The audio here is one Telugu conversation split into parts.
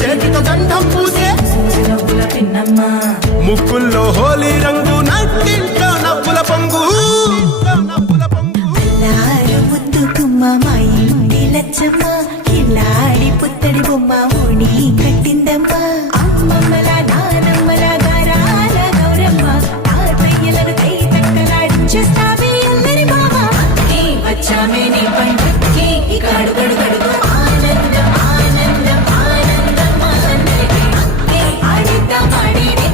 చేతితో గంధం పూసే ముక్కుల్లో హోలీ రంగు నట్టింట్లో నవ్వుల పొంగు ముద్దు గుమ్మ మా ఇంటి లచ్చమ్మ కిలాడి పుత్తడి బొమ్మ ఓణి కట్టిందమ్మా అమ్మమ్మల నానమ్మల గారాల గౌరమ్మ తాతయ్యలను కై తక్కలాడించేస్తావే అందరి బావ వచ్చామే నీ పండుగకి ఇక అడుగడు గడుగు ఆనందం ఆనందం ఆనందం అందరికీ ఆడిద్దాం ఆడినే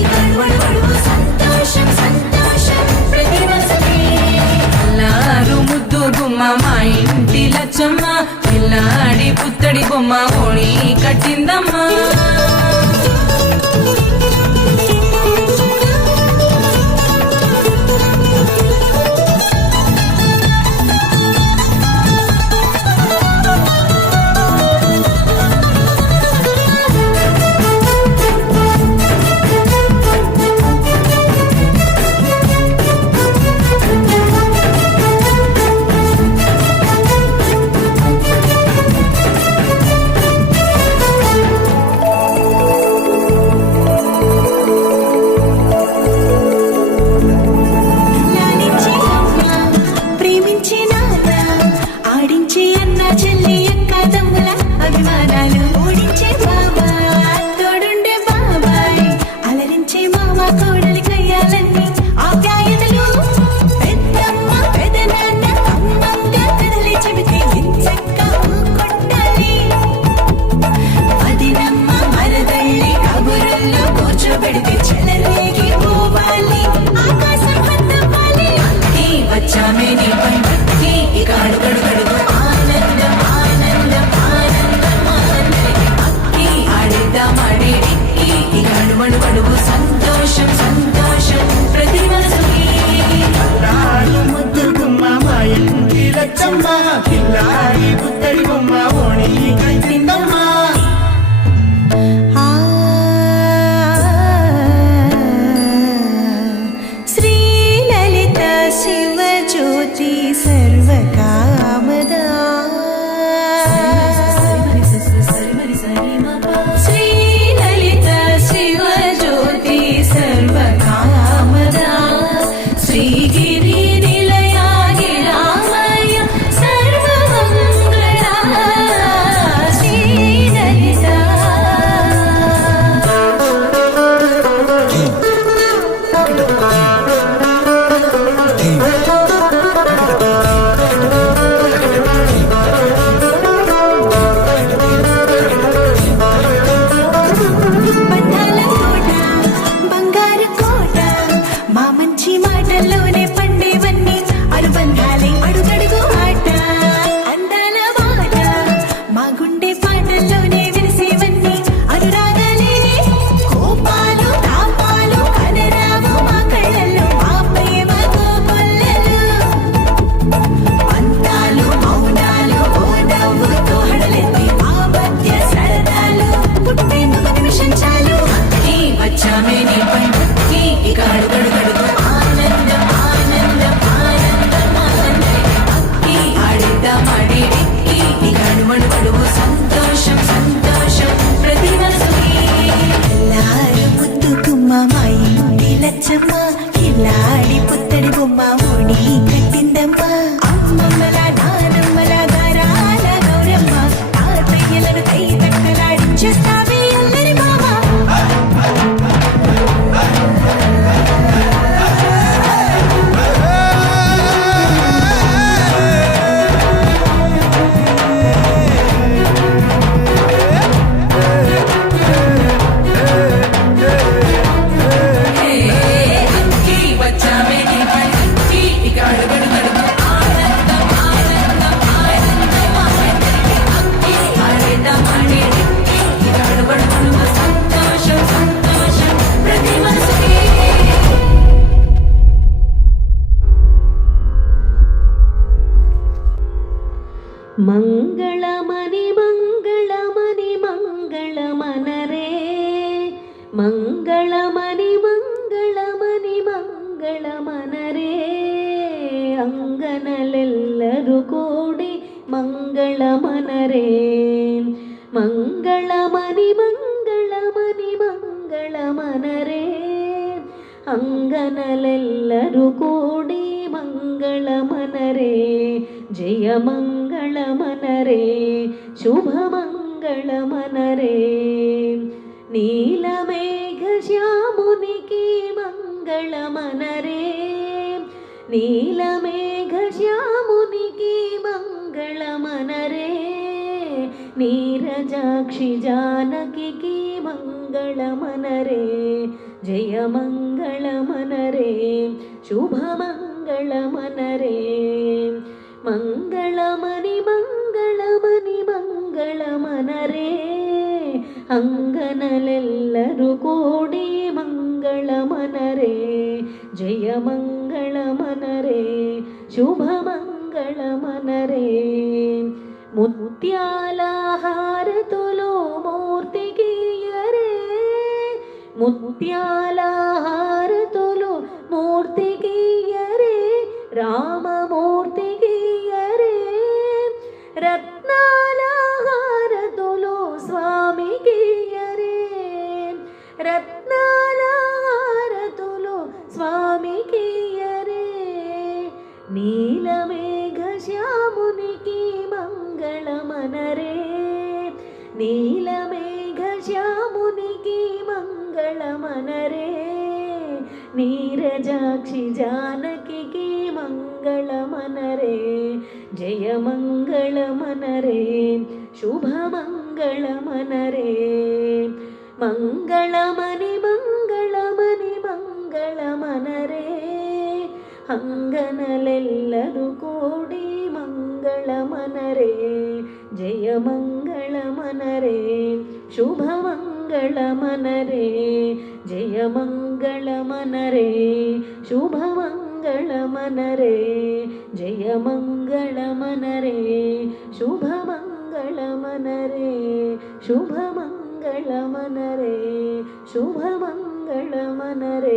ఇక అడుగడు సంతోషం సంతోషం ప్రతి మనసుకి అల్లారు ముద్దు గుమ్మ మా ఇంటి లచ్చమ్మ పిల్లాడి పుత్తడి బొమ్మ ఓణి కట్టిందమ్మా సంతోషం సంతోషం ప్రతి మనసుకి ముద్దు గుమ్మ మా ఇంటి లచ్చమ్మ కిలాడి పుత్తడి బొమ్మ ఓణి కట్టిందమ్మా శ్రీలలిత శివజ్యోతి సర్వకామదా సంతోషం సంతోషం ప్రతి మనసుకి ముద్దు గుమ్మ మా ఇంటి లచ్చమ్మ కిలాడి పుత్తడి బొమ్మ ఓణి కట్టిందమ్మా అమ్మమ్మల నానమ్మల గారాల గౌరమ్మ తాతయ్యలను కై తక్కలాడించేస్తావే అందరి బావ ಮಂಗಳಮನಿ ಮಂಗಳಮನಿ ಮಂಗಳಮನರೇ ಮಂಗಳಮನಿ ಮಂಗಳಮನಿ ಮಂಗಳಮನರೇ ಅಂಗನಲೆಲ್ಲರೂ ಕೂಡಿ ಮಂಗಳಮನರೇ ಮಂಗಳಮನಿ ಮಂಗಳಮನಿ ಮಂಗಳಮನರೇ ಅಂಗನಲೆಲ್ಲರೂ ಕೂಡಿ ಮಂಗಳಮನರೇ ಜಯ ಮಂಗಳಮನರೇ ಶುಭ ಮಂಗಳಮನರೇ ನೀಲಮೇಘ ಶ್ಯಾಮುನಿಗೆ ಮಂಗಳಮನರೇ ನೀಲಮೇಘ ಶ್ಯಾಮುನಿಗೆ ಮಂಗಳಮನರೇ ನೀರಜಾಕ್ಷಿ ಜಾನಕಿಗೆ ಮಂಗಳಮನರೇ ಜಯ ಮಂಗಳಮನರೇ ಶುಭ ಮಂಗಳಮನರೇ ಮಂಗಳಮನಿ ಮಂಗಳಮನಿ ಮಂಗಳಮನರೇ ಅಂಗನಲೆಲ್ಲರೂ ಕೂಡಿ ಮಂಗಳಮನರೇ ಜಯ ಮಂಗಳಮನರೇ ಶುಭ ಮಂಗಳಮನರೇ ಮುತ್ಯಾಲ ಹಾರತುಲು ಮೂರ್ತಿಗೆಯರೇ ಮುತ್ಯಾಲ ಹಾರತುಲು ಮೂರ್ತಿಗೆಯರೇ ರಾಮಮೂರ್ತಿಗೆಯರೇ ರತ್ನಾಲ ಹಾರತುಲು ಸ್ವಾಮಿಗೆಯರೇ ರತ್ನಾಲ ಹಾರತುಲು ಸ್ವಾಮಿಗೆಯರೇ ನೀಲಮೇಘ ಶ್ಯಾಮುನಿಗೆ ಮಂಗಳಮನರೇ ನೀಲಮೇಘ ಶ್ಯಾಮುನಿಗೆ ಮಂಗಳಮನರೇ ನೀರಜಾಕ್ಷಿ ಜಾನಕಿಗೆ ಮಂಗಳಮನರೇ ಜಯ ಮಂಗಳಮನರೇ ಶುಭ ಮಂಗಳಮನರೇ ಮಂಗಳಮನಿ ಮಂಗಳಮನಿ ಮಂಗಳಮನರೇ ಅಂಗನಲೆಲ್ಲರೂ ಕೂಡಿ ಮಂಗಳಮನರೇ ಜಯ ಮಂಗಳಮನರೇ ಶುಭ ಮಂಗಳಮನರೇ ಜಯ ಮಂಗಳಮನರೇ ಶುಭ ಮಂಗಳಮನರೇ ಜಯ ಮಂಗಳಮನರೇ ಶುಭ ಮಂಗಳಮನರೇ ಶುಭ ಮಂಗಳಮನರೇ ಶುಭ ಮಂಗಳಮನರೇ